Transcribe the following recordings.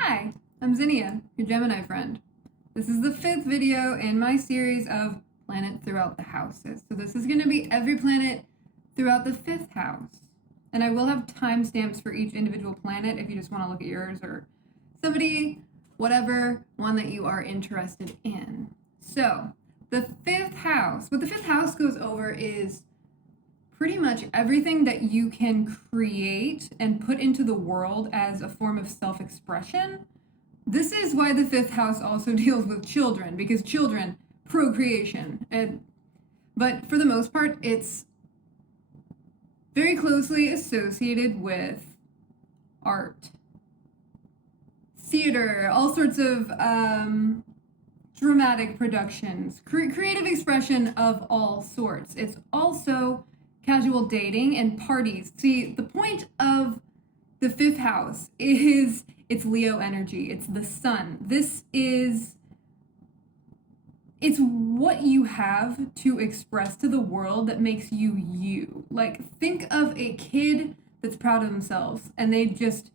Hi, I'm Zinnia, your Gemini friend. This is the 5th video in my series of planets throughout the houses. So this is going to be every planet throughout the 5th house. And I will have timestamps for each individual planet if you just want to look at yours or somebody, whatever one that you are interested in. So the 5th house, what the 5th house goes over is pretty much everything that you can create and put into the world as a form of self-expression. This is why the 5th house also deals with children, because children, procreation. But for the most part, it's very closely associated with art, theater, all sorts of dramatic productions, creative expression of all sorts. It's also casual dating and parties. See, the point of the 5th house is it's Leo energy. It's the sun. It's what you have to express to the world that makes you you. Like, think of a kid that's proud of themselves and they just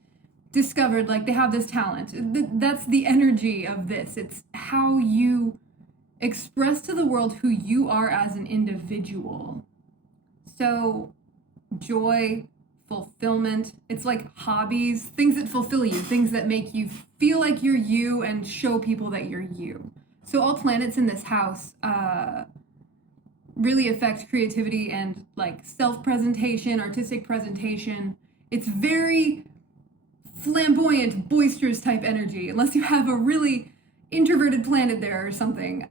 discovered like they have this talent. That's the energy of this. It's how you express to the world who you are as an individual. So joy, fulfillment, it's like hobbies, things that fulfill you, things that make you feel like you're you and show people that you're you. So all planets in this house really affect creativity and like self-presentation, artistic presentation. It's very flamboyant, boisterous type energy, unless you have a really introverted planet there or something.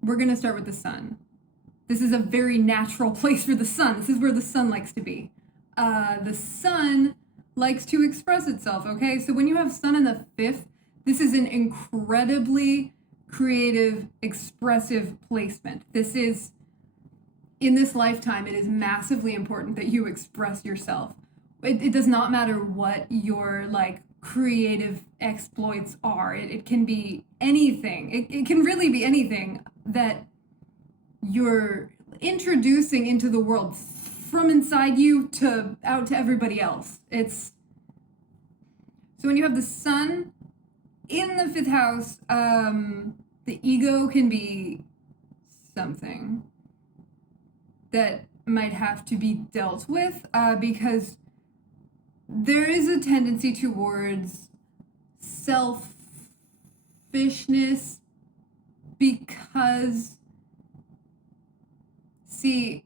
We're gonna start with the sun. This is a very natural place for the sun. This is where the sun likes to be. The sun likes to express itself, okay? So when you have sun in the 5th, this is an incredibly creative, expressive placement. This is, in this lifetime, it is massively important that you express yourself. It does not matter what your, like, creative exploits are. It can be anything. It can really be anything that you're introducing into the world from inside you to out to everybody else. It's so when you have the sun in the 5th house, the ego can be something that might have to be dealt with because there is a tendency towards selfishness because, see,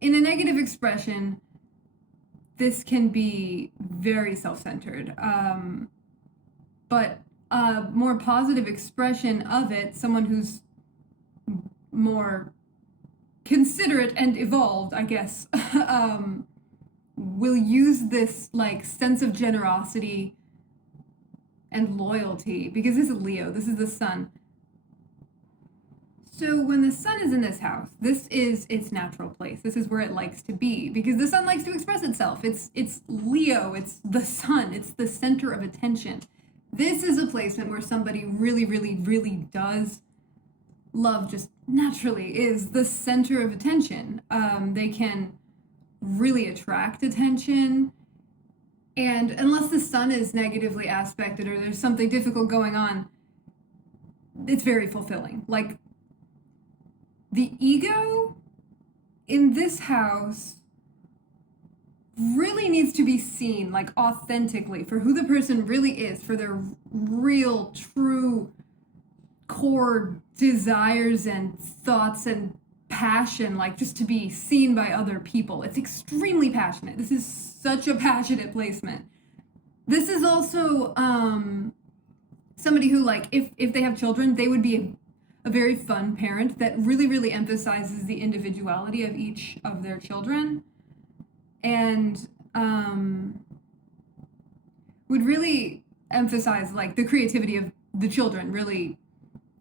in a negative expression, this can be very self-centered. But a more positive expression of it, someone who's more considerate and evolved, I guess, will use this like sense of generosity and loyalty, because this is Leo, this is the sun. So when the sun is in this house, this is its natural place. This is where it likes to be because the sun likes to express itself. It's Leo, it's the sun, it's the center of attention. This is a placement where somebody really, really, really does love, just naturally is the center of attention. They can really attract attention. And unless the sun is negatively aspected or there's something difficult going on, it's very fulfilling. Like, the ego in this house really needs to be seen, like, authentically for who the person really is, for their real, true core desires and thoughts and passion, like just to be seen by other people. It's extremely passionate. This is such a passionate placement. This is also somebody who, like, if they have children, they would be a very fun parent that really, really emphasizes the individuality of each of their children and would really emphasize like the creativity of the children, really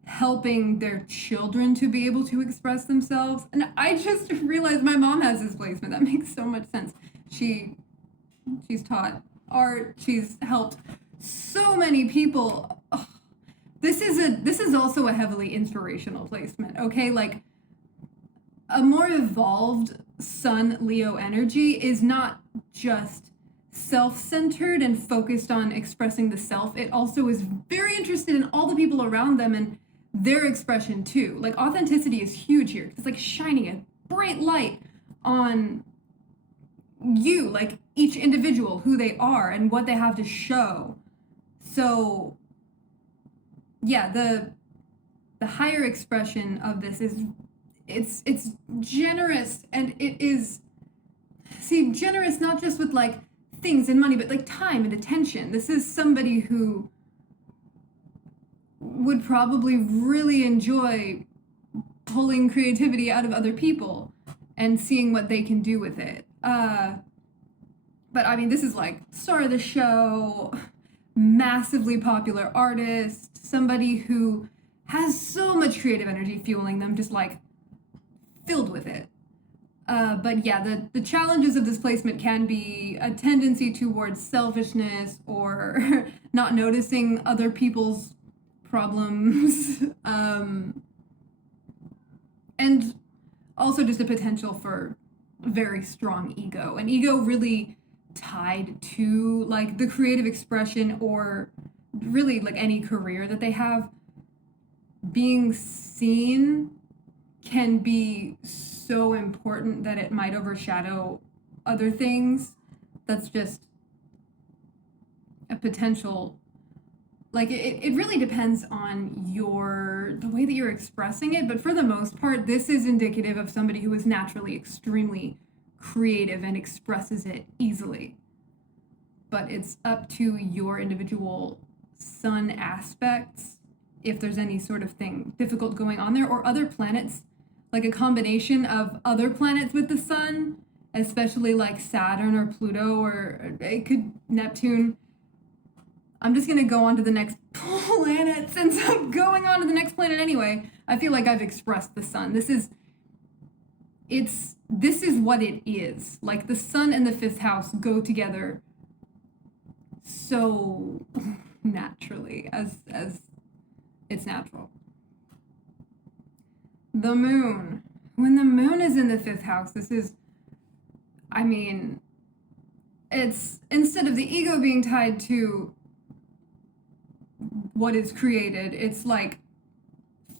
helping their children to be able to express themselves. And I just realized my mom has this placement. That makes so much sense. She's taught art. She's helped so many people. Ugh. This is also a heavily inspirational placement, okay? Like, a more evolved Sun Leo energy is not just self-centered and focused on expressing the self, it also is very interested in all the people around them and their expression too. Like authenticity is huge here. It's like shining a bright light on you, like each individual, who they are and what they have to show. So yeah, the higher expression of this is it's generous, and it is, see, generous not just with like things and money, but like time and attention. This is somebody who would probably really enjoy pulling creativity out of other people and seeing what they can do with it. But I mean, this is like star of the show, massively popular artist, somebody who has so much creative energy fueling them, just like filled with it. But yeah, the challenges of this placement can be a tendency towards selfishness or not noticing other people's problems, and also just a potential for very strong ego. An ego really tied to like the creative expression, or really like any career that they have. Being seen can be so important that it might overshadow other things. That's just a potential, like it really depends on the way that you're expressing it, but for the most part, this is indicative of somebody who is naturally extremely creative and expresses it easily. But it's up to your individual sun aspects, if there's any sort of thing difficult going on there, or other planets, like a combination of other planets with the sun, especially like Saturn or Pluto, or it could Neptune. I'm just gonna go on to the next planet since I'm going on to the next planet anyway. I feel like I've expressed the sun. This is what it is. Like the sun and the fifth house go together so naturally, as it's natural. The moon. When the moon is in the fifth house, this is, I mean, it's, instead of the ego being tied to what is created, it's like,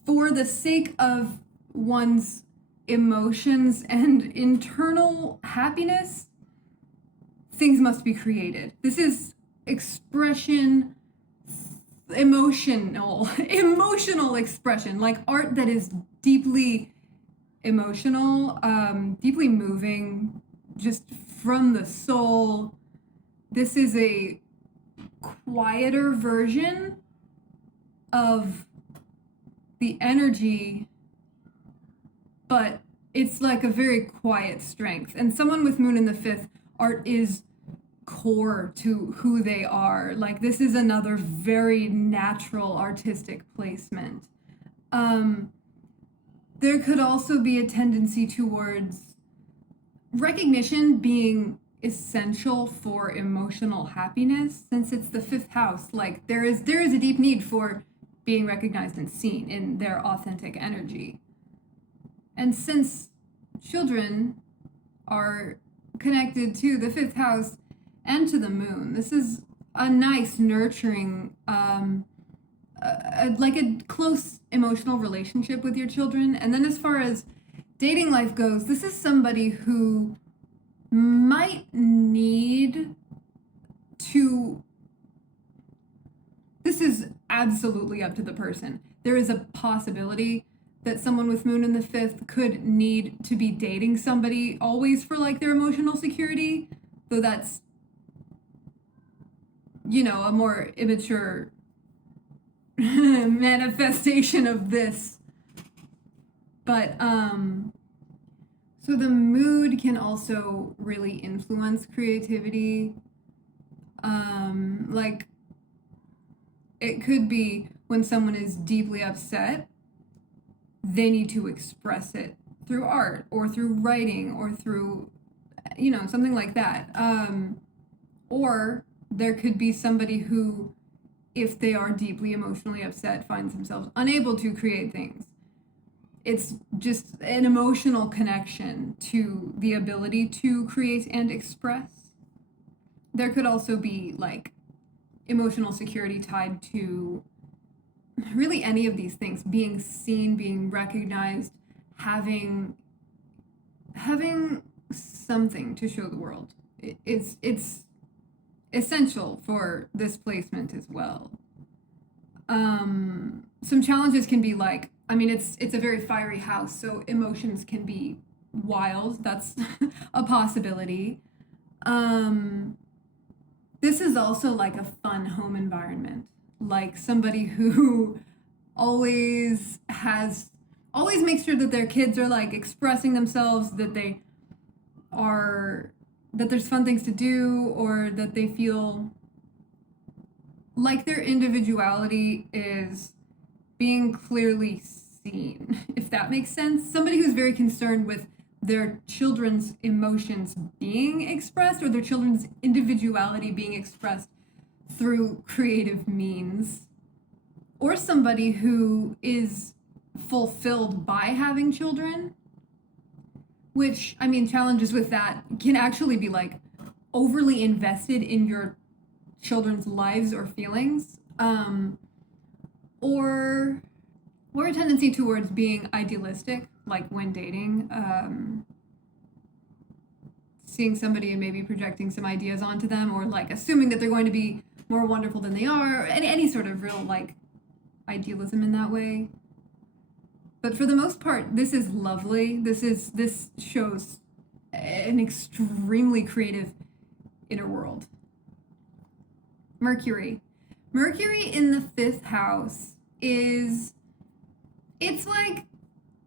for the sake of one's emotions and internal happiness, things must be created. This is expression, emotional expression, like art that is deeply emotional, deeply moving, just from the soul. This is a quieter version of the energy, but it's like a very quiet strength. And someone with moon in the fifth, art is core to who they are. Like this is another very natural artistic placement. There could also be a tendency towards recognition being essential for emotional happiness, since it's the fifth house. Like there is a deep need for being recognized and seen in their authentic energy. And since children are connected to the fifth house and to the moon, this is a nice nurturing, like a close emotional relationship with your children. And then as far as dating life goes, this is somebody who might need to, this is absolutely up to the person. There is a possibility that someone with moon in the fifth could need to be dating somebody always for like their emotional security, though that's, you know, a more immature manifestation of this. But so the mood can also really influence creativity. Like it could be when someone is deeply upset, they need to express it through art or through writing or through, you know, something like that. Or there could be somebody who, if they are deeply emotionally upset, finds themselves unable to create things. It's just an emotional connection to the ability to create and express. there could also be like emotional security tied to really any of these things, being seen, being recognized, having something to show the world. It's essential for this placement as well. Some challenges can be like, I mean, it's a very fiery house, so emotions can be wild. That's a possibility. This is also like a fun home environment, like somebody who always makes sure that their kids are like expressing themselves, that there's fun things to do, or that they feel like their individuality is being clearly seen, if that makes sense. Somebody who's very concerned with their children's emotions being expressed, or their children's individuality being expressed through creative means. Or somebody who is fulfilled by having children, which, I mean, challenges with that can actually be like overly invested in your children's lives or feelings, or a tendency towards being idealistic, like when dating, seeing somebody and maybe projecting some ideas onto them, or like assuming that they're going to be more wonderful than they are, or any sort of real like idealism in that way. But for the most part, this is lovely. This shows an extremely creative inner world. Mercury in the 5th house it's like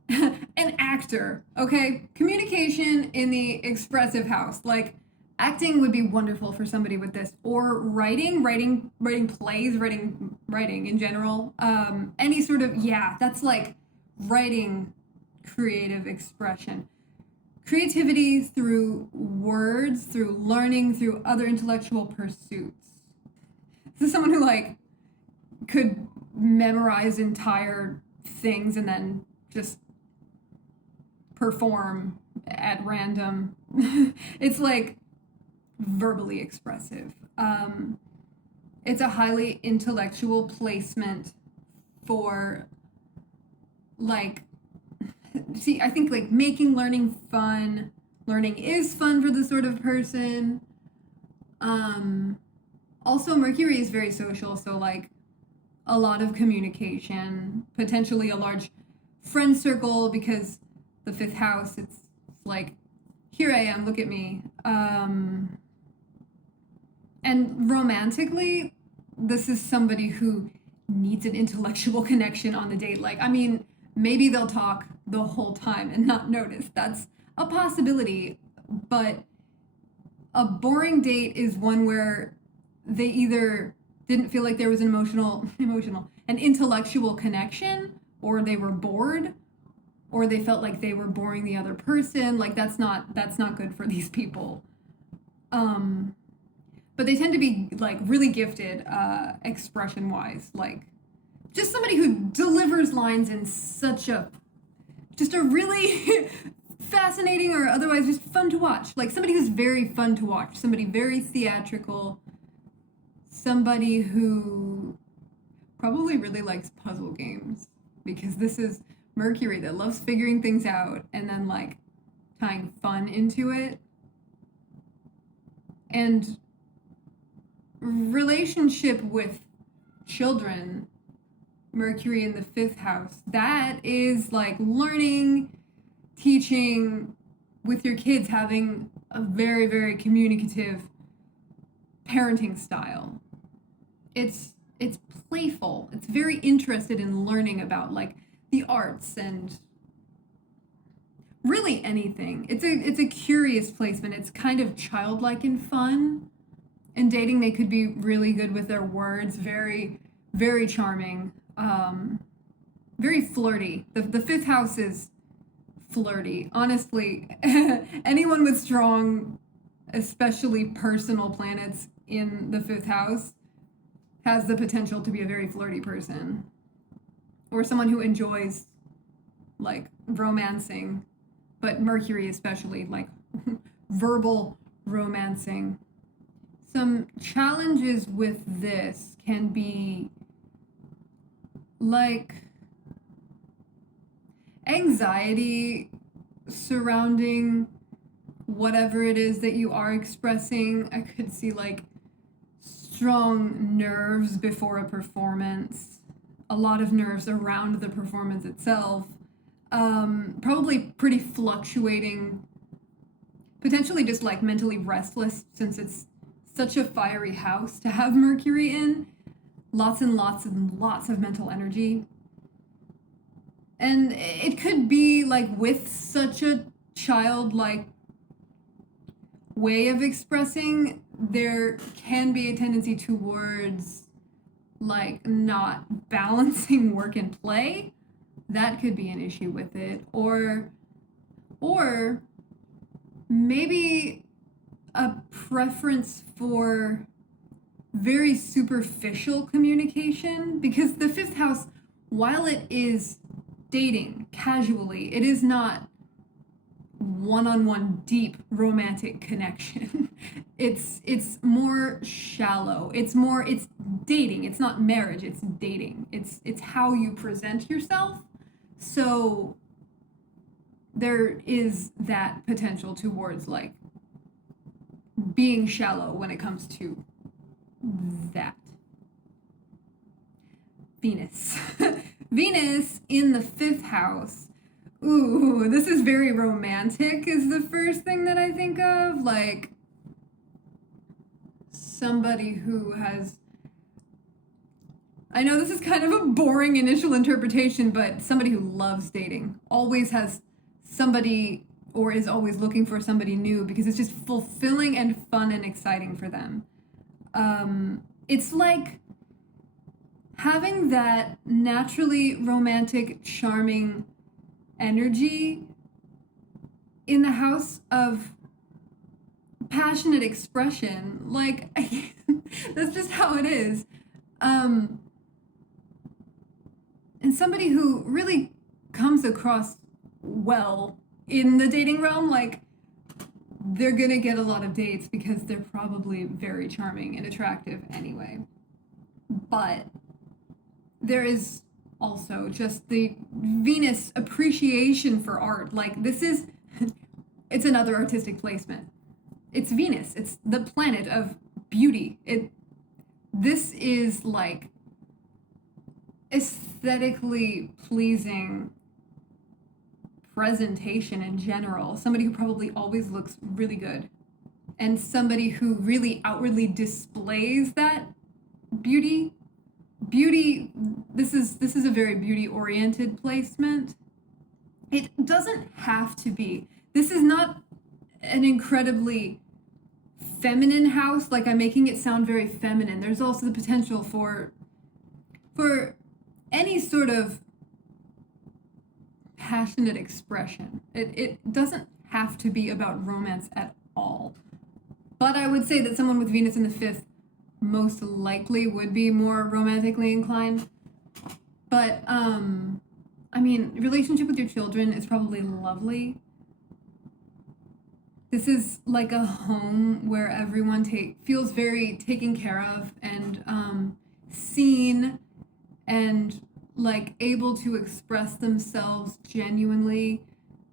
an actor, okay? Communication in the expressive house. Like, acting would be wonderful for somebody with this, or writing plays, writing in general. Any sort of, that's like writing, creative expression. Creativity through words, through learning, through other intellectual pursuits. This is someone who like could memorize entire things and then just perform at random. It's like verbally expressive. It's a highly intellectual placement for like, see, I think like making learning fun. Learning is fun for this sort of person. Also, Mercury is very social, so like a lot of communication, potentially a large friend circle, because the 5th house, it's like, here I am, look at me. And romantically, this is somebody who needs an intellectual connection on the date. Like, I mean, maybe they'll talk the whole time and not notice. That's a possibility, but a boring date is one where they either didn't feel like there was an an intellectual connection, or they were bored, or they felt like they were boring the other person. Like, that's not good for these people. But they tend to be like really gifted expression wise, like just somebody who delivers lines in such a really fascinating, or otherwise just fun to watch. Like somebody who's very fun to watch, somebody very theatrical, somebody who probably really likes puzzle games, because this is Mercury that loves figuring things out and then like tying fun into it. And relationship with children, Mercury in the 5th house, that is like learning, teaching with your kids, having a very, very communicative parenting style. It's playful. It's very interested in learning about like the arts and really anything. It's a curious placement. It's kind of childlike and fun. In dating, they could be really good with their words, very, very charming, very flirty. The 5th house is flirty. Honestly, anyone with strong, especially personal planets in the 5th house has the potential to be a very flirty person, or someone who enjoys like romancing, but Mercury especially, like verbal romancing. some challenges with this can be like anxiety surrounding whatever it is that you are expressing. I could see like strong nerves before a performance, a lot of nerves around the performance itself, probably pretty fluctuating, potentially just like mentally restless since it's such a fiery house to have Mercury in. Lots and lots and lots of mental energy. And it could be like with such a childlike way of expressing, there can be a tendency towards like not balancing work and play. That could be an issue with it. Or maybe a preference for very superficial communication, because the fifth house, while it is dating casually, it is not one-on-one deep romantic connection. It's more shallow. It's dating. It's not marriage, it's dating. It's how you present yourself. So there is that potential towards like being shallow when it comes to that. Venus. Venus in the fifth house. Ooh, this is very romantic is the first thing that I think of. Like somebody who has, I know this is kind of a boring initial interpretation, but somebody who loves dating, always has somebody or is always looking for somebody new because it's just fulfilling and fun and exciting for them. It's like having that naturally romantic, charming energy in the house of passionate expression. Like, that's just how it is. And somebody who really comes across well in the dating realm, like, they're gonna get a lot of dates because they're probably very charming and attractive anyway. But there is also just the Venus appreciation for art. Like, this is, it's another artistic placement. It's Venus. It's the planet of beauty. This is like aesthetically pleasing presentation in general. Somebody who probably always looks really good, and somebody who really outwardly displays that beauty. This is a very beauty oriented placement. It doesn't have to be. This is not an incredibly feminine house. Like, I'm making it sound very feminine. There's also the potential for any sort of passionate expression. It doesn't have to be about romance at all. But I would say that someone with Venus in the fifth most likely would be more romantically inclined. But I mean, relationship with your children is probably lovely. This is like a home where everyone feels very taken care of and seen and like able to express themselves genuinely.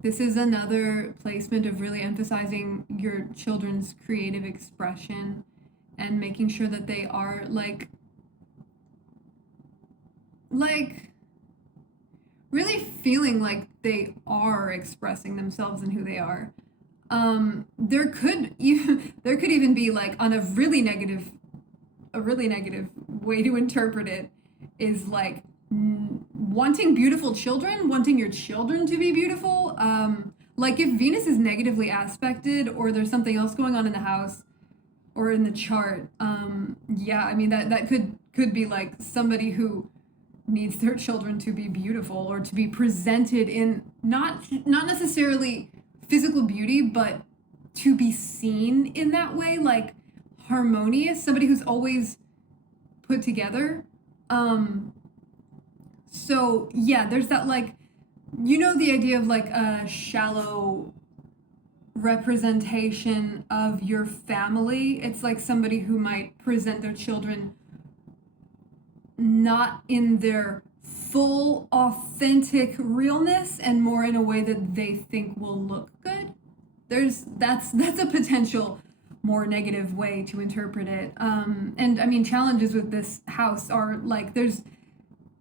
This is another placement of really emphasizing your children's creative expression and making sure that they are like really feeling like they are expressing themselves and who they are. There could even be like on a really negative way to interpret it is like wanting beautiful children, wanting your children to be beautiful. Like if Venus is negatively aspected or there's something else going on in the house or in the chart, yeah, I mean that could be like somebody who needs their children to be beautiful or to be presented in not necessarily physical beauty, but to be seen in that way, like harmonious, somebody who's always put together. So yeah, there's that, like, you know, the idea of like a shallow representation of your family. It's like somebody who might present their children not in their full authentic realness and more in a way that they think will look good. That's a potential more negative way to interpret it. And I mean, challenges with this house are like there's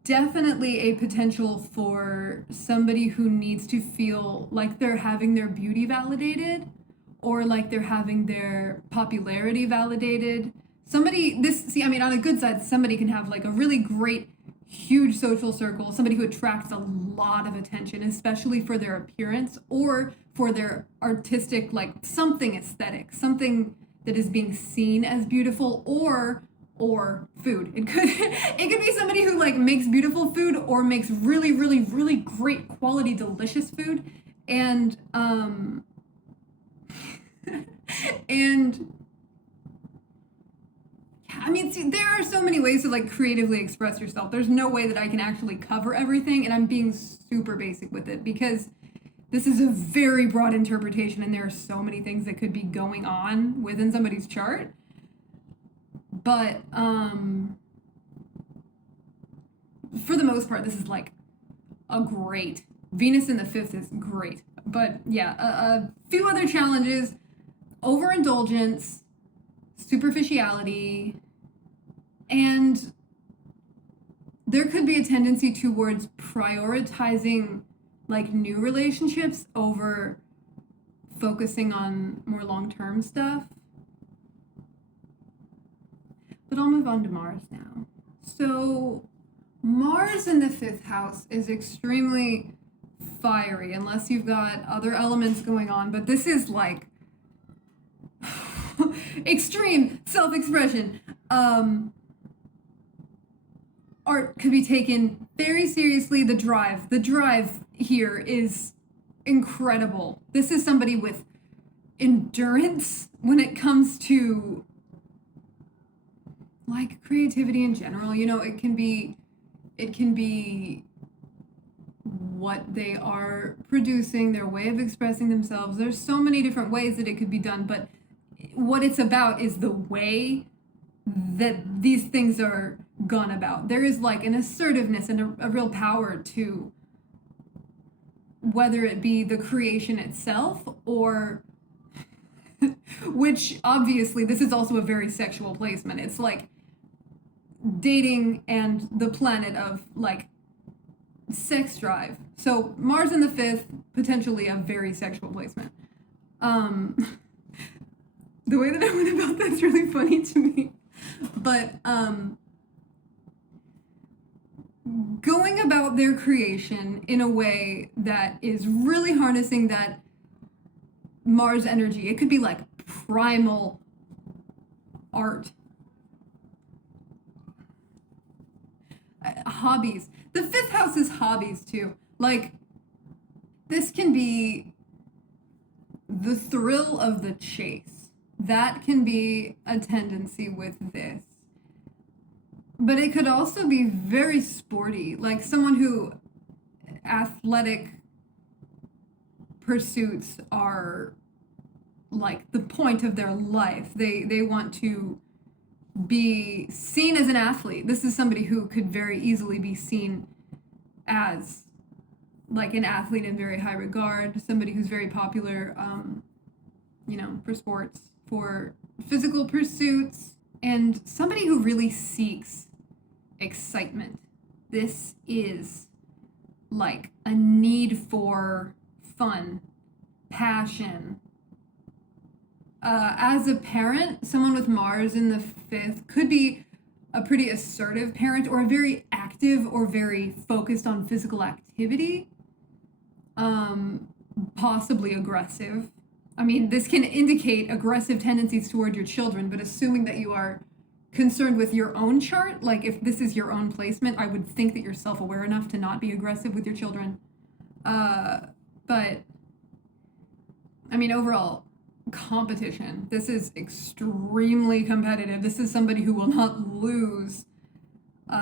definitely a potential for somebody who needs to feel like they're having their beauty validated or like they're having their popularity validated. I mean, on a good side, somebody can have like a really great, huge social circle, somebody who attracts a lot of attention, especially for their appearance or for their artistic, like something aesthetic, something that is being seen as beautiful or food. It could be somebody who like makes beautiful food or makes really, really, really great quality, delicious food. And and I mean, see, there are so many ways to like creatively express yourself. There's no way that I can actually cover everything, and I'm being super basic with it because this is a very broad interpretation and there are so many things that could be going on within somebody's chart. But for the most part, this is like a great. Venus in the 5th is great. But yeah, a few other challenges: overindulgence, superficiality, and there could be a tendency towards prioritizing like new relationships over focusing on more long-term stuff. But I'll move on to Mars now. So Mars in the 5th house is extremely fiery unless you've got other elements going on, but this is like extreme self-expression. Art could be taken very seriously. The drive here is incredible. This is somebody with endurance when it comes to like creativity in general. You know, it can be what they are producing, their way of expressing themselves. There's so many different ways that it could be done, but what it's about is the way that these things are gone about. There is like an assertiveness and a real power to whether it be the creation itself or which obviously this is also a very sexual placement. It's like dating and the planet of like sex drive. So Mars in the 5th, potentially a very sexual placement. The way that I went about that's really funny to me. But going about their creation in a way that is really harnessing that Mars energy. It could be like primal art. Hobbies. The 5th house is hobbies too. Like, this can be the thrill of the chase. That can be a tendency with this. But it could also be very sporty, like someone who athletic pursuits are like the point of their life. They want to be seen as an athlete. This is somebody who could very easily be seen as like an athlete in very high regard, somebody who's very popular, you know, for sports, for physical pursuits, and somebody who really seeks excitement. This is like a need for fun, passion. As a parent, someone with Mars in the 5th could be a pretty assertive parent or a very active or very focused on physical activity, possibly aggressive. I mean, this can indicate aggressive tendencies toward your children, but assuming that you are concerned with your own chart, like if this is your own placement, I would think that you're self-aware enough to not be aggressive with your children. But I mean, overall, competition. This is extremely competitive. This is somebody who will not lose. They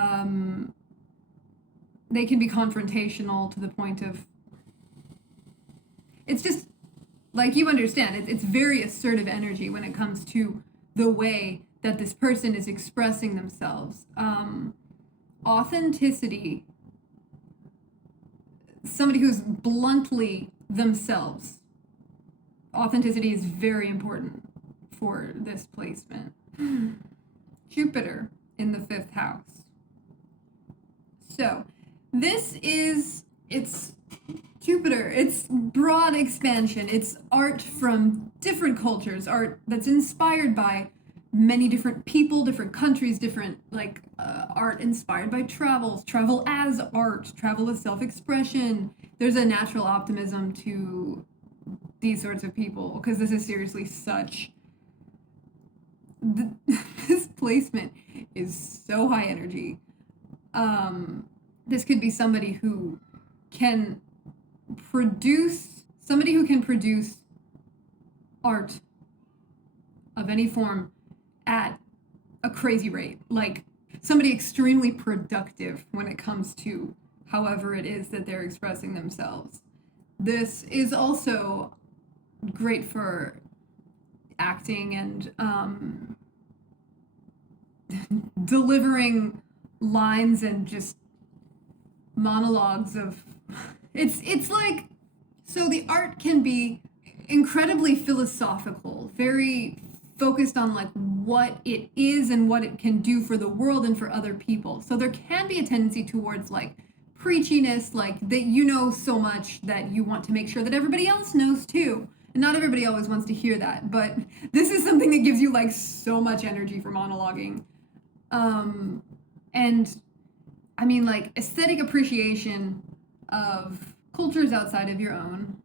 can be confrontational to the point of, it's just like you understand, it's very assertive energy when it comes to the way that this person is expressing themselves. Authenticity, somebody who's bluntly themselves. Authenticity is very important for this placement. Jupiter in the 5th house. So it's Jupiter, it's broad expansion, it's art from different cultures, art that's inspired by many different people, different countries, different art inspired by travel as art, travel as self-expression. There's a natural optimism to these sorts of people because this is seriously such this placement is so high energy. This could be somebody who can produce art of any form at a crazy rate, like somebody extremely productive when it comes to however it is that they're expressing themselves. This is also great for acting and delivering lines and just monologues of it's like, so the art can be incredibly philosophical, very focused on like what it is and what it can do for the world and for other people. So there can be a tendency towards like preachiness, like that you know so much that you want to make sure that everybody else knows too. And not everybody always wants to hear that, but this is something that gives you like so much energy for monologuing. And I mean, like, aesthetic appreciation of cultures outside of your own.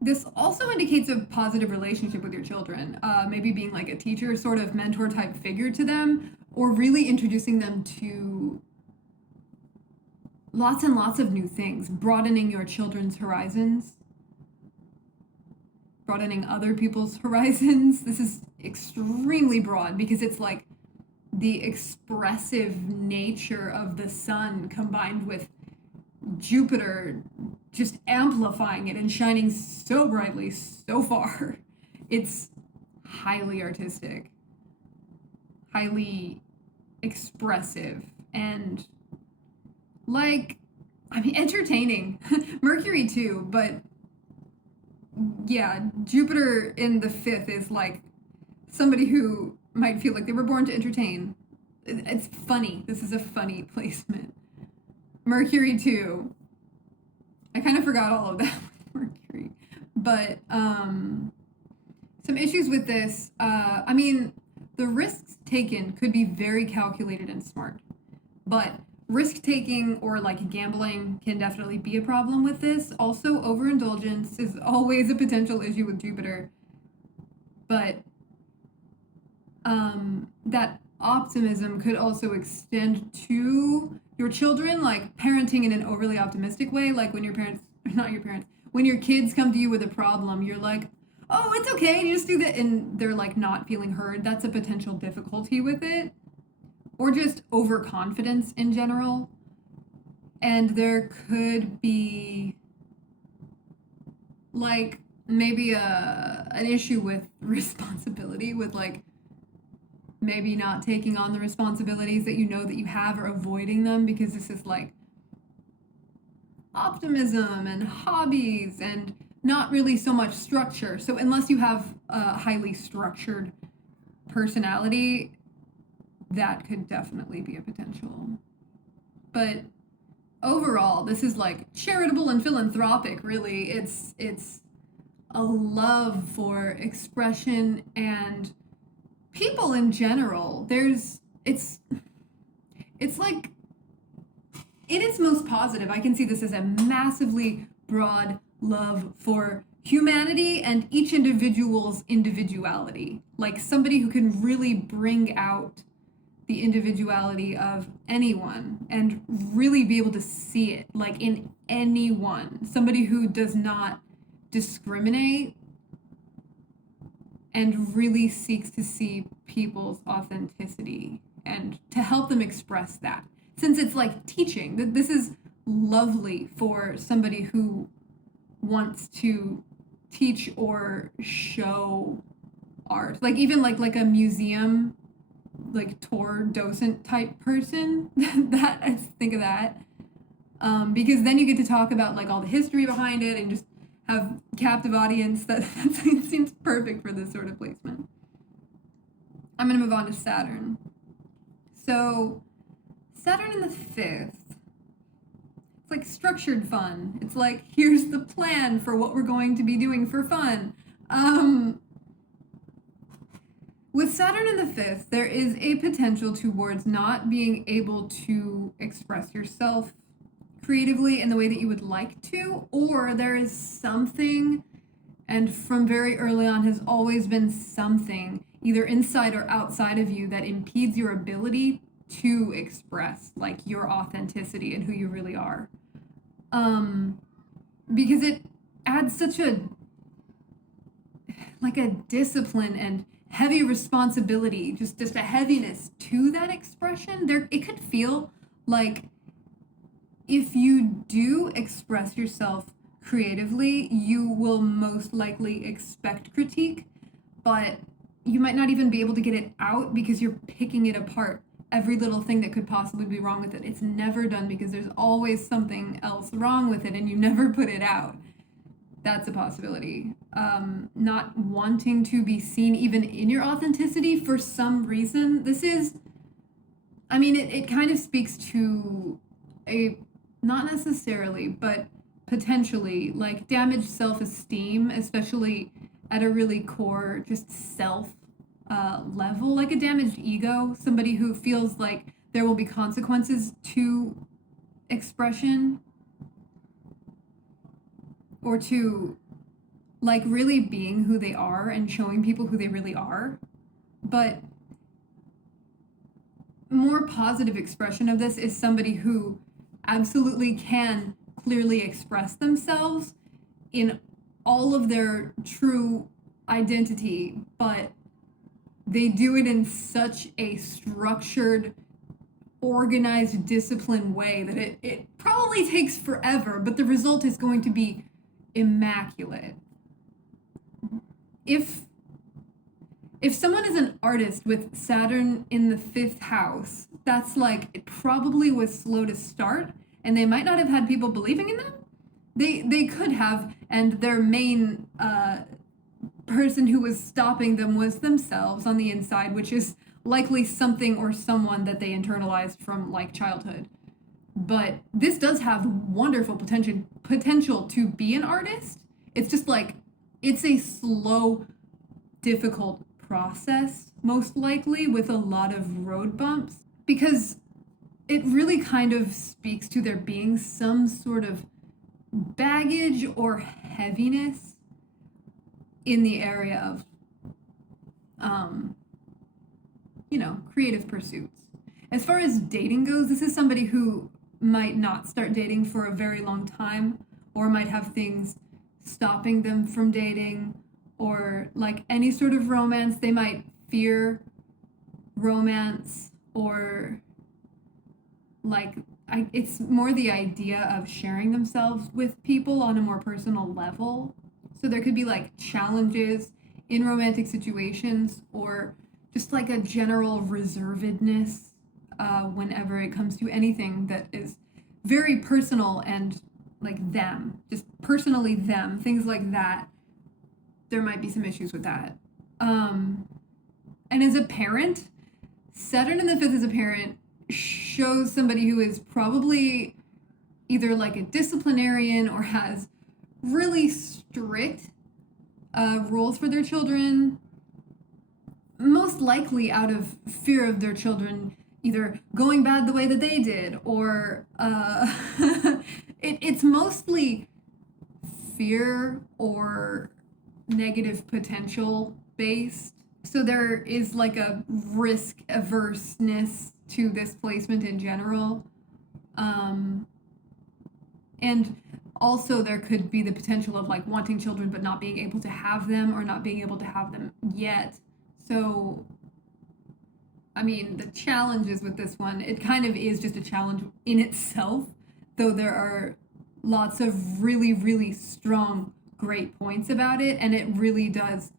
This also indicates a positive relationship with your children, maybe being like a teacher, sort of mentor type figure to them, or really introducing them to lots and lots of new things, broadening your children's horizons, broadening other people's horizons. This is extremely broad because it's like the expressive nature of the sun combined with Jupiter just amplifying it and shining so brightly so far. It's highly artistic, highly expressive, and like, I mean, entertaining. Mercury too, but yeah, Jupiter in the 5th is like somebody who might feel like they were born to entertain. It's funny. This is a funny placement. Mercury too. I kind of forgot all of that with Mercury. But some issues with this. I mean, the risks taken could be very calculated and smart. But risk taking or like gambling can definitely be a problem with this. Also, overindulgence is always a potential issue with Jupiter. But that optimism could also extend to your children, like parenting in an overly optimistic way, like when when your kids come to you with a problem, you're like, oh, it's okay, you just do that, and they're like not feeling heard. That's a potential difficulty with it. Or just overconfidence in general. And there could be like maybe an issue with responsibility, with like maybe not taking on the responsibilities that you know that you have, or avoiding them, because this is like optimism and hobbies and not really so much structure. So unless you have a highly structured personality, that could definitely be a potential. But overall, this is like charitable and philanthropic, really. It's a love for expression and people in general. It's like, in its most positive, I can see this as a massively broad love for humanity and each individual's individuality. Like somebody who can really bring out the individuality of anyone and really be able to see it, like in anyone. Somebody who does not discriminate and really seeks to see people's authenticity and to help them express that. Since it's like teaching, this is lovely for somebody who wants to teach or show art. Like even like a museum, like tour docent type person. That I think of that. Because then you get to talk about like all the history behind it and just have captive audience. That seems perfect for this sort of placement. I'm going to move on to Saturn. So Saturn in the 5th, it's like structured fun. It's like, here's the plan for what we're going to be doing for fun. With Saturn in the 5th, there is a potential towards not being able to express yourself creatively in the way that you would like to, or there is something, and from very early on has always been something, either inside or outside of you, that impedes your ability to express like your authenticity and who you really are. Because it adds such a discipline and heavy responsibility, just a heaviness to that expression. It could feel like if you do express yourself creatively, you will most likely expect critique, but you might not even be able to get it out because you're picking it apart. Every little thing that could possibly be wrong with it, it's never done because there's always something else wrong with it and you never put it out. That's a possibility. Not wanting to be seen even in your authenticity for some reason. It kind of speaks to a, not necessarily, but potentially like damaged self-esteem, especially at a really core, just self level, like a damaged ego, somebody who feels like there will be consequences to expression, or to like really being who they are and showing people who they really are. But more positive expression of this is somebody who absolutely can clearly express themselves in all of their true identity, but they do it in such a structured, organized, disciplined way that it probably takes forever, but the result is going to be immaculate. If someone is an artist with Saturn in the 5th house, that's like, it probably was slow to start, and they might not have had people believing in them. They could have, and their main person who was stopping them was themselves on the inside, which is likely something or someone that they internalized from like childhood. But this does have wonderful potential to be an artist. It's just like, it's a slow, difficult process, most likely, with a lot of road bumps, because it really kind of speaks to there being some sort of baggage or heaviness in the area of creative pursuits. As far as dating goes, this is somebody who might not start dating for a very long time, or might have things stopping them from dating, or like any sort of romance. They might fear romance, or like it's more the idea of sharing themselves with people on a more personal level. So there could be like challenges in romantic situations, or just like a general reservedness whenever it comes to anything that is very personal and like them, just personally them, things like that. There might be some issues with that. And as a parent, Saturn in the 5th as a parent shows somebody who is probably either like a disciplinarian or has really strict rules for their children, most likely out of fear of their children either going bad the way that they did, or it's mostly fear or negative potential based. So there is like a risk averseness to this placement in general. And also there could be the potential of like wanting children but not being able to have them, or not being able to have them yet. So the challenges with this one, it kind of is just a challenge in itself, though there are lots of really, really strong great points about it, and it really does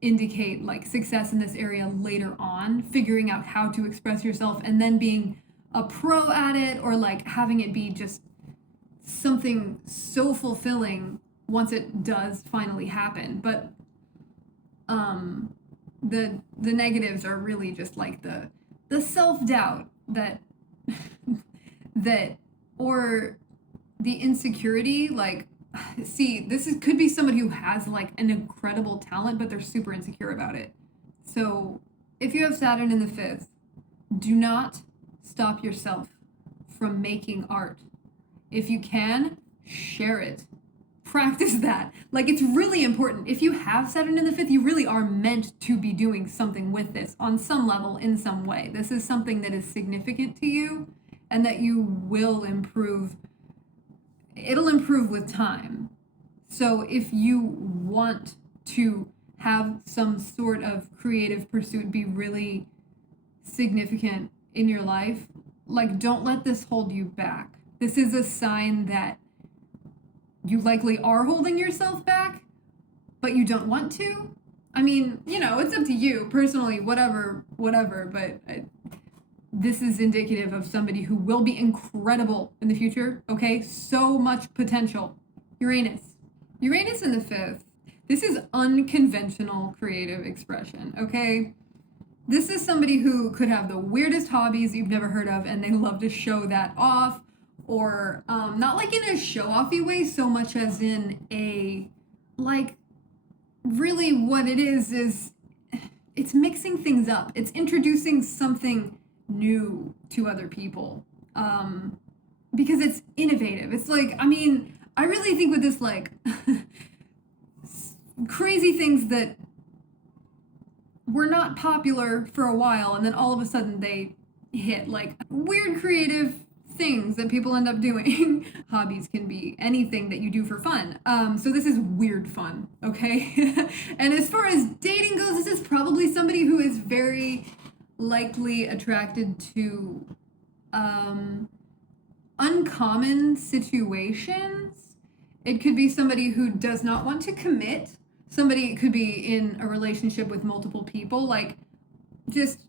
indicate like success in this area later on, figuring out how to express yourself and then being a pro at it, or like having it be just something so fulfilling once it does finally happen. But the negatives are really just like the self-doubt that or the insecurity. Like, see, could be somebody who has like an incredible talent, but they're super insecure about it. So if you have Saturn in the 5th, do not stop yourself from making art. If you can, share it. Practice that. Like, it's really important. If you have Saturn in the 5th, you really are meant to be doing something with this on some level, in some way. This is something that is significant to you and that you will improve. It'll improve with time. So if you want to have some sort of creative pursuit be really significant in your life, like, don't let this hold you back. This is a sign that you likely are holding yourself back, but you don't want to. I mean, you know, it's up to you personally, whatever, but this is indicative of somebody who will be incredible in the future, okay? So much potential. Uranus in the 5th. This is unconventional creative expression, okay? This is somebody who could have the weirdest hobbies you've never heard of, and they love to show that off, or not like in a show-offy way so much as in a, like, really what it is it's mixing things up. It's introducing something new to other people, because it's innovative. It's like, I mean, I really think with this, like, crazy things that were not popular for a while, and then all of a sudden they hit, like, weird creative things that people end up doing. Hobbies can be anything that you do for fun. So this is weird fun, okay? And as far as dating goes, this is probably somebody who is very likely attracted to uncommon situations. It could be somebody who does not want to commit. Somebody could be in a relationship with multiple people, like just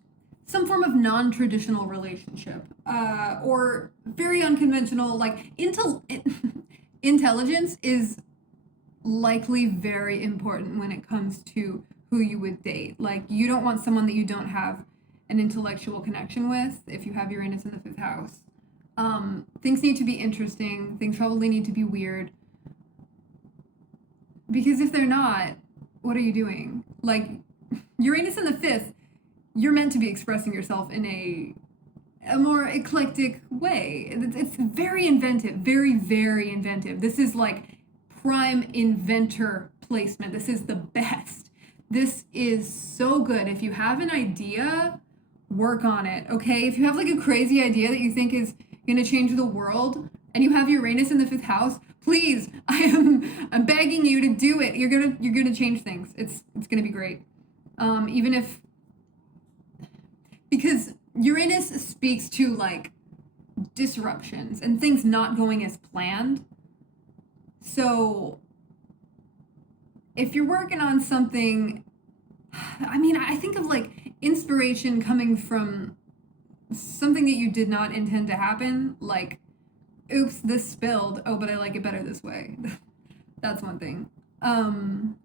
some form of non-traditional relationship, or very unconventional, like intelligence is likely very important when it comes to who you would date. Like, you don't want someone that you don't have an intellectual connection with if you have Uranus in the 5th house. Things need to be interesting. Things probably need to be weird. Because if they're not, what are you doing? Like, Uranus in the 5th, you're meant to be expressing yourself in a more eclectic way. It's very inventive, very, very inventive. This is like prime inventor placement. This is the best. This is so good. If you have an idea, work on it, okay? If you have like a crazy idea that you think is gonna change the world, and you have Uranus in the 5th house, please, I'm begging you to do it. You're gonna change things. It's gonna be great. Even if, because Uranus speaks to like disruptions and things not going as planned. So if you're working on something, I mean, I think of like inspiration coming from something that you did not intend to happen, like, oops, this spilled. Oh, but I like it better this way. That's one thing. And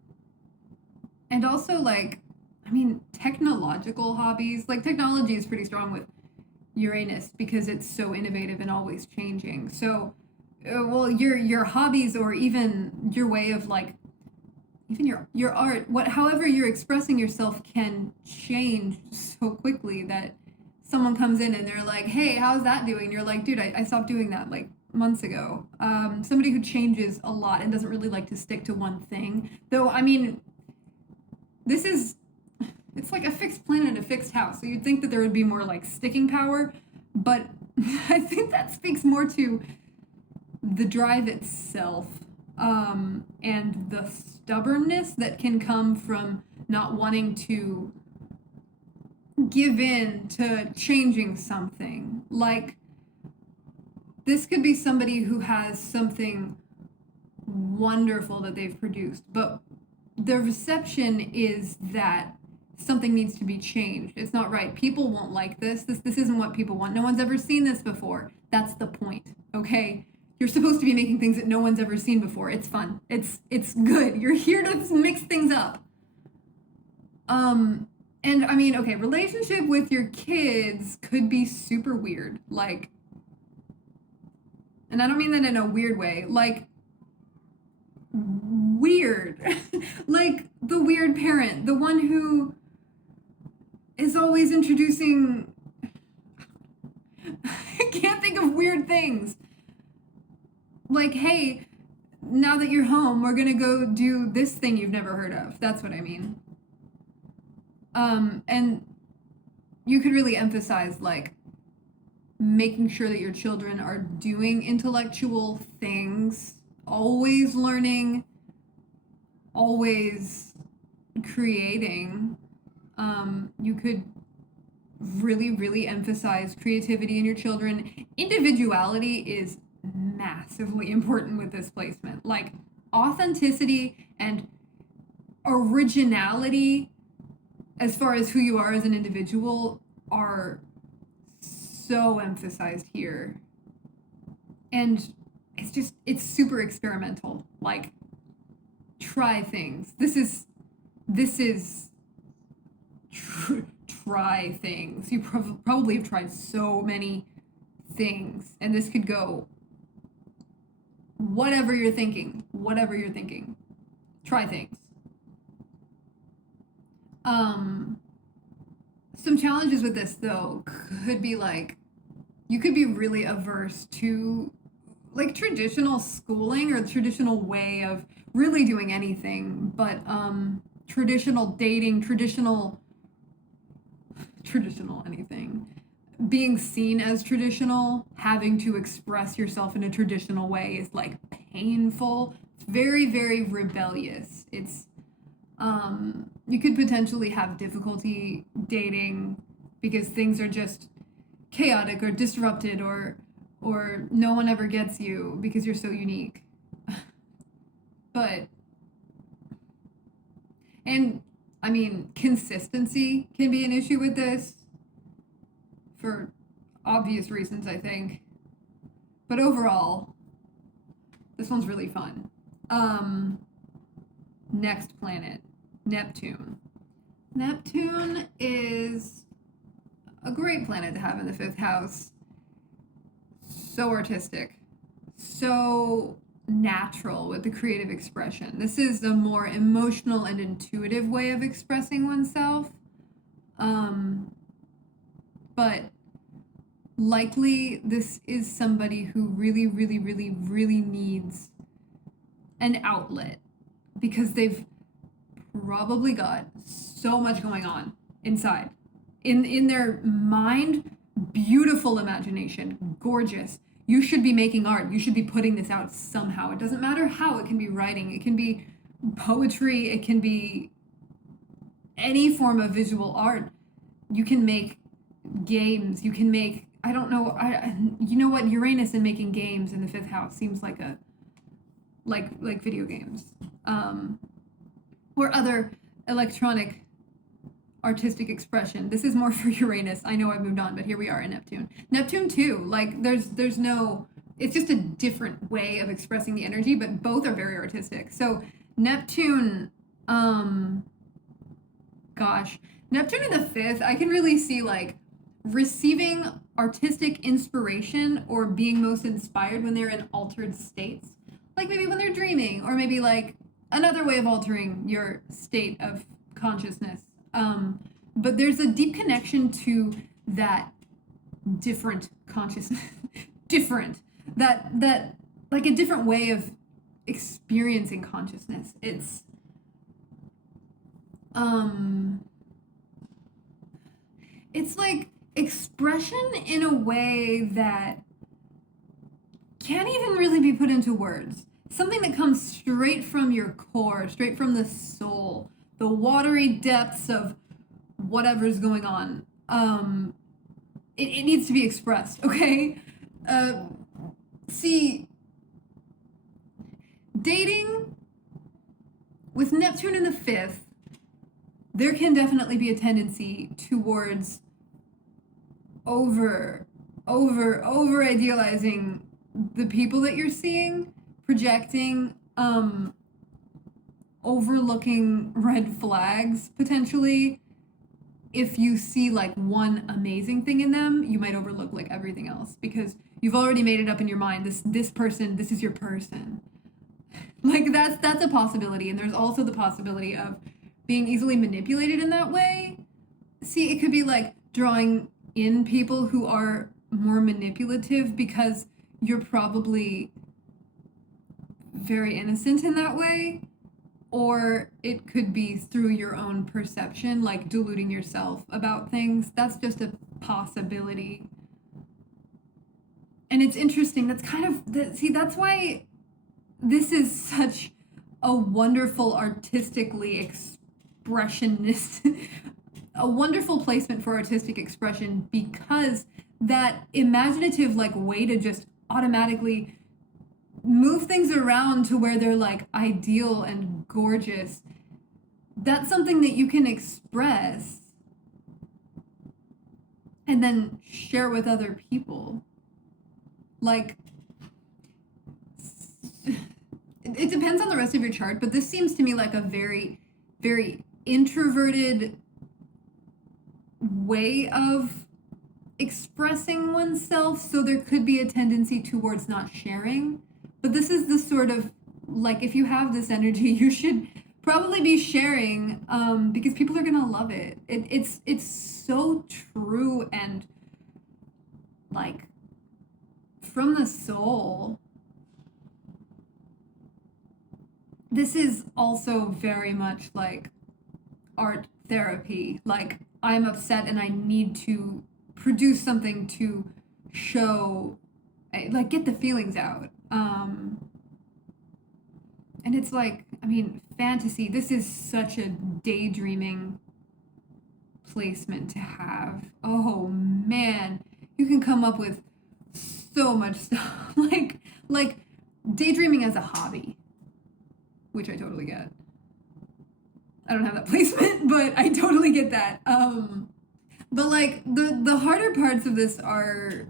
also, like, I mean, technological hobbies. Like, technology is pretty strong with Uranus because it's so innovative and always changing. So, well, your hobbies, or even your way of, like, even your art, however you're expressing yourself can change so quickly that someone comes in and they're like, hey, how's that doing? And you're like, dude, I stopped doing that like months ago. Somebody who changes a lot and doesn't really like to stick to one thing. Though, I mean, it's like a fixed planet in a fixed house. So you'd think that there would be more like sticking power, but I think that speaks more to the drive itself, and the stubbornness that can come from not wanting to give in to changing something. Like, this could be somebody who has something wonderful that they've produced, but the reception is that something needs to be changed. It's not right. People won't like this. This isn't what people want. No one's ever seen this before. That's the point, okay? You're supposed to be making things that no one's ever seen before. It's fun. It's good. You're here to mix things up. And I mean, okay, relationship with your kids could be super weird. Like, and I don't mean that in a weird way. Like, weird. Like the weird parent, the one who is always introducing I can't think of weird things. Like, hey, now that you're home, we're gonna go do this thing you've never heard of. That's what I mean. And you could really emphasize like making sure that your children are doing intellectual things, always learning, always creating. You could really emphasize creativity in your children. Individuality is massively important with this placement. Like authenticity and originality as far as who you are as an individual are so emphasized here. And it's super experimental. Like try things. This is try things. You probably have tried so many things, and this could go whatever you're thinking. Try things. Some challenges with this though could be like you could be really averse to like traditional schooling or the traditional way of really doing anything, but traditional dating, traditional anything, being seen as traditional, having to express yourself in a traditional way is like painful. It's very rebellious. It's you could potentially have difficulty dating because things are just chaotic or disrupted or no one ever gets you because you're so unique. But and I mean, consistency can be an issue with this for obvious reasons, I think. But overall, this one's really fun. Next planet, Neptune. Neptune is a great planet to have in the 5th house. So artistic, so natural with the creative expression. This is a more emotional and intuitive way of expressing oneself. But likely this is somebody who really needs an outlet because they've probably got so much going on inside. In their mind, beautiful imagination, gorgeous. You should be making art. You should be putting this out somehow. It doesn't matter how. It can be writing. It can be poetry. It can be any form of visual art. You can make games. You can make, I don't know, you know what? Uranus and making games in the 5th house seems like a, like video games. Or other electronic artistic expression. This is more for Uranus. I know I've moved on, but here we are in Neptune. Neptune too, like there's no, it's just a different way of expressing the energy, but both are very artistic. So Neptune, Neptune in the 5th, I can really see like receiving artistic inspiration or being most inspired when they're in altered states. Like maybe when they're dreaming, or maybe like another way of altering your state of consciousness. But there's a deep connection to that different consciousness, that like a different way of experiencing consciousness. It's, it's like expression in a way that can't even really be put into words. Something that comes straight from your core, straight from the soul, the watery depths of whatever's going on. It needs to be expressed, okay? See, dating with Neptune in the 5th, there can definitely be a tendency towards over idealizing the people that you're seeing, projecting, overlooking red flags potentially. If you see like one amazing thing in them, you might overlook like everything else because you've already made it up in your mind, this person, this is your person. Like that's a possibility. And there's also the possibility of being easily manipulated in that way. See, it could be like drawing in people who are more manipulative because you're probably very innocent in that way. Or it could be through your own perception, like deluding yourself about things. That's just a possibility. And it's interesting. That's kind of, see, that's why this is such a wonderful artistically expressionist, a wonderful placement for artistic expression, because that imaginative like way to just automatically move things around to where they're like ideal and gorgeous, that's something that you can express and then share with other people. Like, it depends on the rest of your chart, but this seems to me like a very, very introverted way of expressing oneself, so there could be a tendency towards not sharing. But this is the sort of, like, if you have this energy, you should probably be sharing, because people are gonna love it. It's so true and, like, from the soul. This is also very much like art therapy. Like, I'm upset and I need to produce something to show, like, get the feelings out. And it's like, I mean, fantasy, this is such a daydreaming placement to have. Oh man, you can come up with so much stuff. like daydreaming as a hobby, which I totally get. I don't have that placement, but I totally get that. But like the harder parts of this are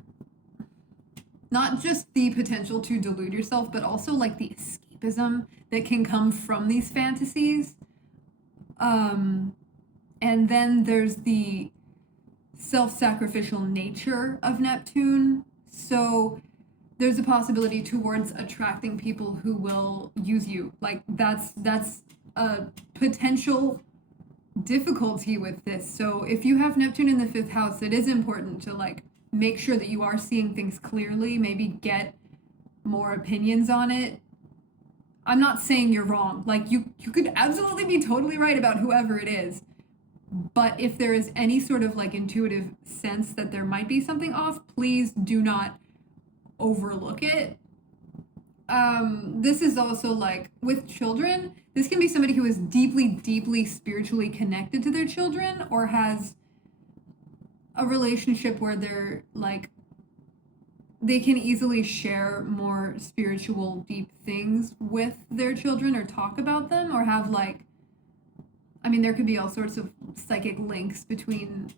not just the potential to delude yourself, but also like the escapism that can come from these fantasies. And then there's the self-sacrificial nature of Neptune. So there's a possibility towards attracting people who will use you. Like, that's a potential difficulty with this. So if you have Neptune in the 5th house, it is important to like make sure that you are seeing things clearly, maybe get more opinions on it. I'm not saying you're wrong. Like, you could absolutely be totally right about whoever it is. But if there is any sort of like intuitive sense that there might be something off, please do not overlook it. This is also like with children, this can be somebody who is deeply spiritually connected to their children, or has a relationship where they're like, they can easily share more spiritual deep things with their children or talk about them, or have like, I mean, there could be all sorts of psychic links between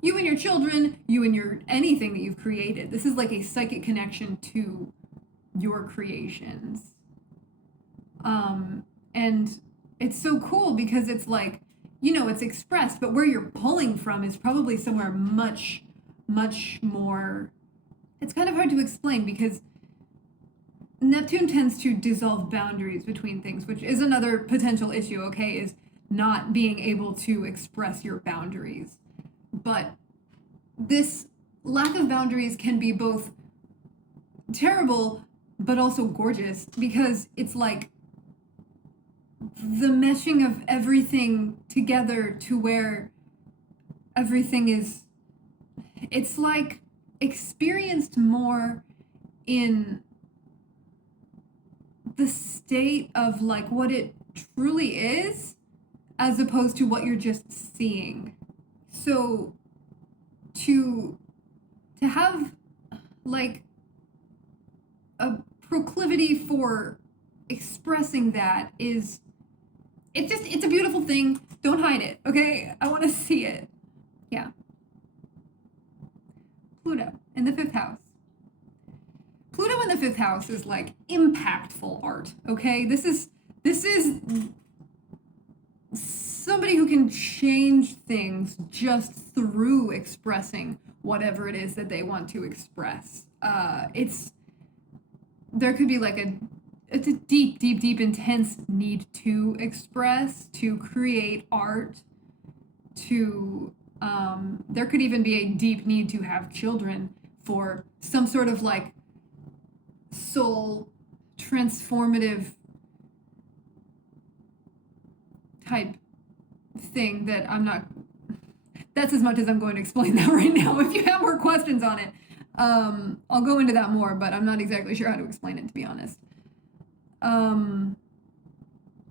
you and your children, you and your anything that you've created. This is like a psychic connection to your creations. And it's so cool because it's like, you know, it's expressed, but where you're pulling from is probably somewhere much more. It's kind of hard to explain because Neptune tends to dissolve boundaries between things, which is another potential issue, okay, is not being able to express your boundaries. But this lack of boundaries can be both terrible but also gorgeous, because it's like the meshing of everything together to where everything is, it's like experienced more in the state of like what it truly is, as opposed to what you're just seeing. So to have like a proclivity for expressing that is, it's a beautiful thing. Don't hide it, okay? I want to see it. Yeah. Pluto in the 5th house. Pluto in the 5th house is like impactful art, okay? This is somebody who can change things just through expressing whatever it is that they want to express. There could be like it's a deep, deep, deep, intense need to express, to create art, to there could even be a deep need to have children for some sort of like soul transformative type thing that that's as much as I'm going to explain that right now. If you have more questions on it, I'll go into that more, but I'm not exactly sure how to explain it, to be honest.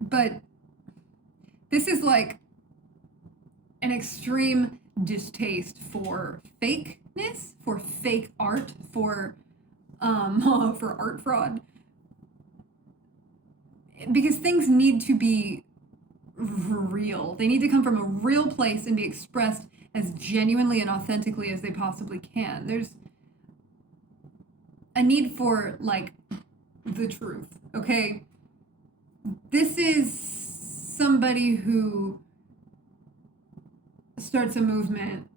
But this is like an extreme distaste for fakeness, for fake art, for art fraud, because things need to be real. They need to come from a real place and be expressed as genuinely and authentically as they possibly can. There's a need for like the truth, okay? This is somebody who starts a movement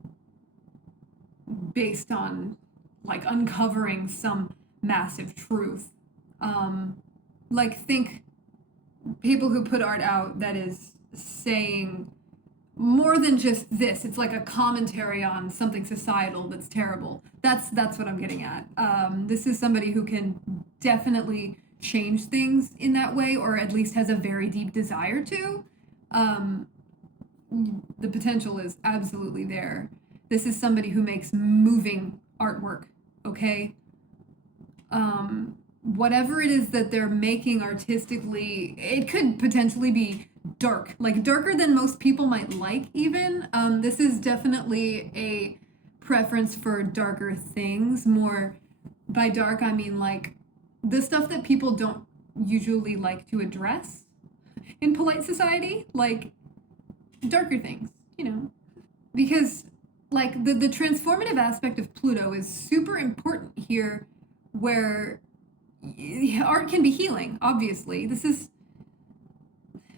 based on like uncovering some massive truth. Like think people who put art out that is saying more than just this. It's like a commentary on something societal that's terrible. That's what I'm getting at. This is somebody who can definitely change things in that way, or at least has a very deep desire to. The potential is absolutely there. This is somebody who makes moving artwork, okay? Whatever it is that they're making artistically, it could potentially be dark, like darker than most people might like even. This is definitely a preference for darker things. More by dark, I mean like the stuff that people don't usually like to address in polite society, like darker things, you know, because like the transformative aspect of Pluto is super important here, where art can be healing, obviously. This is,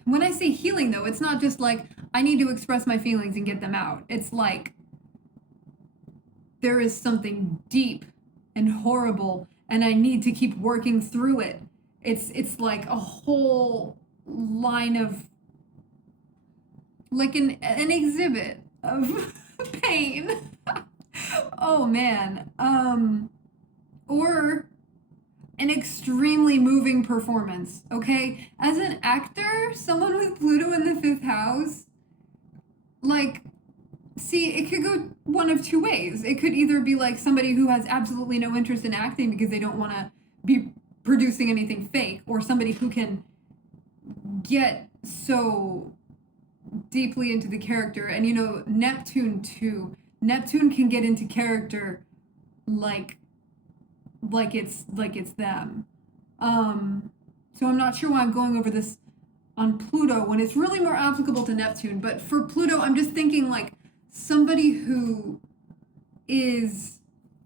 when I say healing though, it's not just like I need to express my feelings and get them out. It's like there is something deep and horrible and I need to keep working through it. It's like a whole line of like an exhibit of pain. Oh man. Or an extremely moving performance, okay? As an actor, someone with Pluto in the 5th house, like, see, it could go one of two ways. It could either be like somebody who has absolutely no interest in acting because they don't want to be producing anything fake, or somebody who can get so deeply into the character. And you know, Neptune too. Neptune can get into character like it's them. So I'm not sure why I'm going over this on Pluto when it's really more applicable to Neptune. But for Pluto, I'm just thinking like somebody who is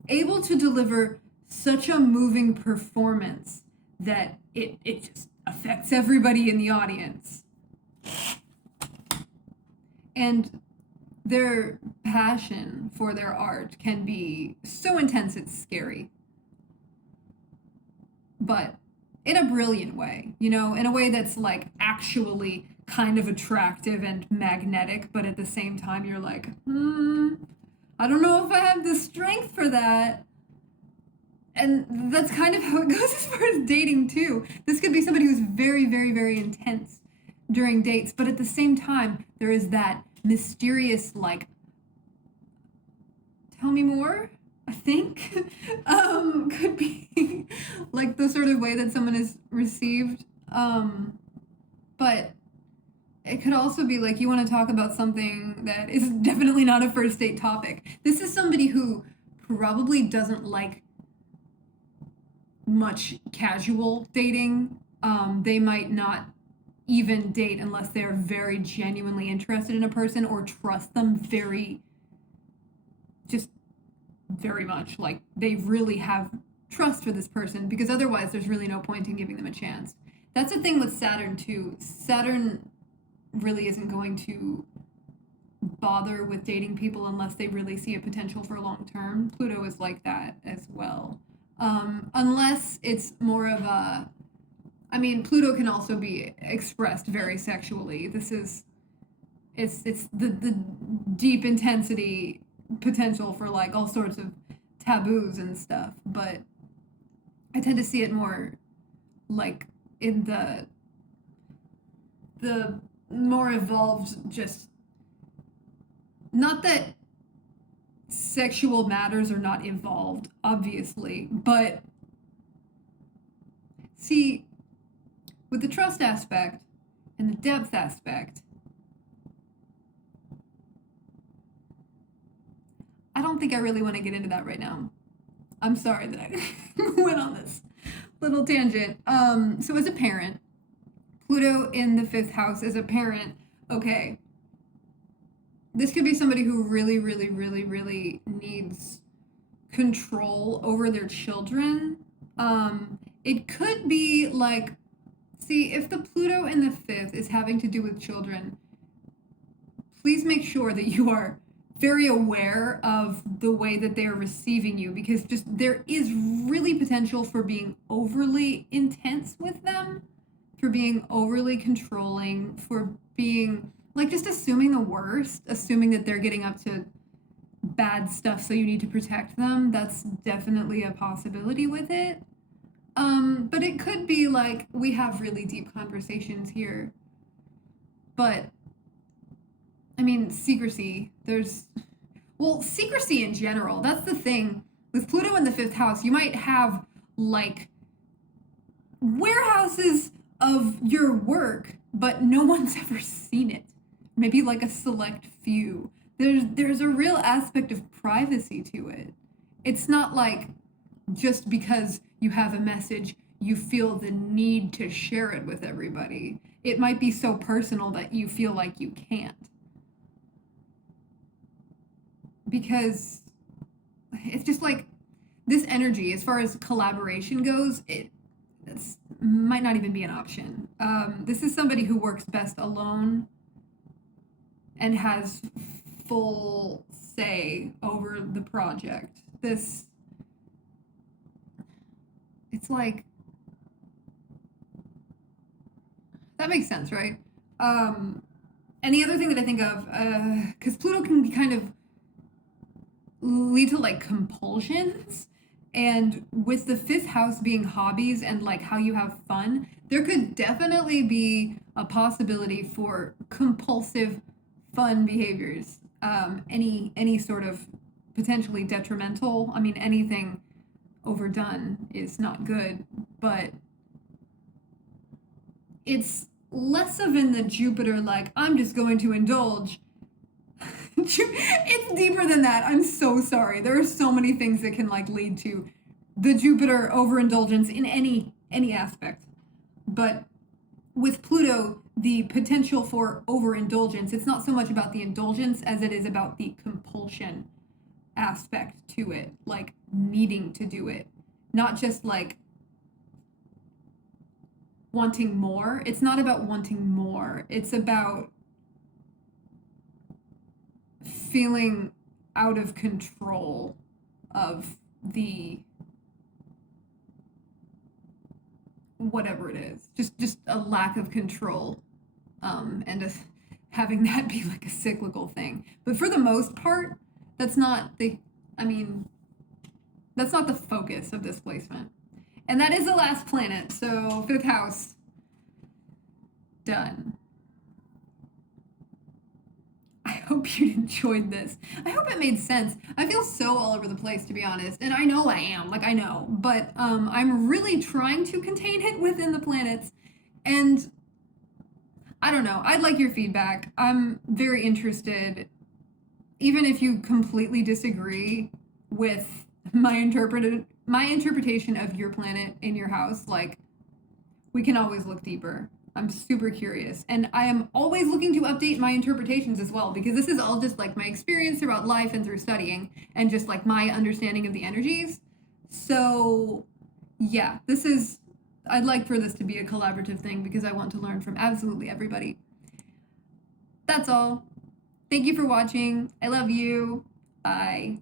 able to deliver such a moving performance that it just affects everybody in the audience. And their passion for their art can be so intense it's scary. But in a brilliant way, you know, in a way that's like actually kind of attractive and magnetic, but at the same time you're like, I don't know if I have the strength for that. And that's kind of how it goes as far as dating too. This could be somebody who's very, very, very intense during dates, but at the same time, there is that mysterious, like, tell me more, I think, could be like the sort of way that someone is received. But it could also be like you want to talk about something that is definitely not a first date topic. This is somebody who probably doesn't like much casual dating. They might not even date unless they're very genuinely interested in a person or trust them just very much. Like they really have trust for this person, because otherwise there's really no point in giving them a chance. That's the thing with Saturn too. Saturn really isn't going to bother with dating people unless they really see a potential for long term. Pluto is like that as well. Unless it's more of a, I mean, Pluto can also be expressed very sexually. It's the deep intensity potential for like all sorts of taboos and stuff, but I tend to see it more like in the more evolved, just not that sexual matters are not evolved, obviously, but see, with the trust aspect and the depth aspect, I don't think I really want to get into that right now. I'm sorry that I went on this little tangent. So as a parent, Pluto in the 5th house as a parent, okay, this could be somebody who really, really, really, really needs control over their children. It could be like, see, if the Pluto in the 5th is having to do with children, please make sure that you are very aware of the way that they are receiving you, because just there is really potential for being overly intense with them, for being overly controlling, for being like just assuming the worst, assuming that they're getting up to bad stuff, so you need to protect them. That's definitely a possibility with it. But it could be like we have really deep conversations here. But I mean, secrecy, secrecy in general. That's the thing. With Pluto in the 5th house, you might have like warehouses of your work, but no one's ever seen it. Maybe like a select few. There's a real aspect of privacy to it. It's not like just because you have a message, you feel the need to share it with everybody. It might be so personal that you feel like you can't. Because it's just like this energy, as far as collaboration goes, it might not even be an option. This is somebody who works best alone and has full say over the project. It's like, that makes sense, right? And the other thing that I think of, because Pluto can be kind of lead to like compulsions, and with the 5th house being hobbies and like how you have fun, there could definitely be a possibility for compulsive fun behaviors, any sort of potentially detrimental. I mean, anything overdone is not good, but it's less of in the Jupiter, like, I'm just going to indulge. It's deeper than that. I'm so sorry. There are so many things that can like lead to the Jupiter overindulgence in any aspect. But with Pluto, the potential for overindulgence, it's not so much about the indulgence as it is about the compulsion aspect to it, like needing to do it. Not just like wanting more. It's not about wanting more. It's about feeling out of control of the whatever it is, just a lack of control, and having that be like a cyclical thing. But for the most part, that's not the focus of this placement. And that is the last planet, so 5th house, done. I hope you enjoyed this. I hope it made sense. I feel so all over the place, to be honest. And I know I am, like I know. But I'm really trying to contain it within the planets. And I don't know. I'd like your feedback. I'm very interested. Even if you completely disagree with my interpretation of your planet in your house, like, we can always look deeper. I'm super curious. And I am always looking to update my interpretations as well, because this is all just like my experience throughout life and through studying and just like my understanding of the energies. So yeah, I'd like for this to be a collaborative thing because I want to learn from absolutely everybody. That's all. Thank you for watching. I love you. Bye.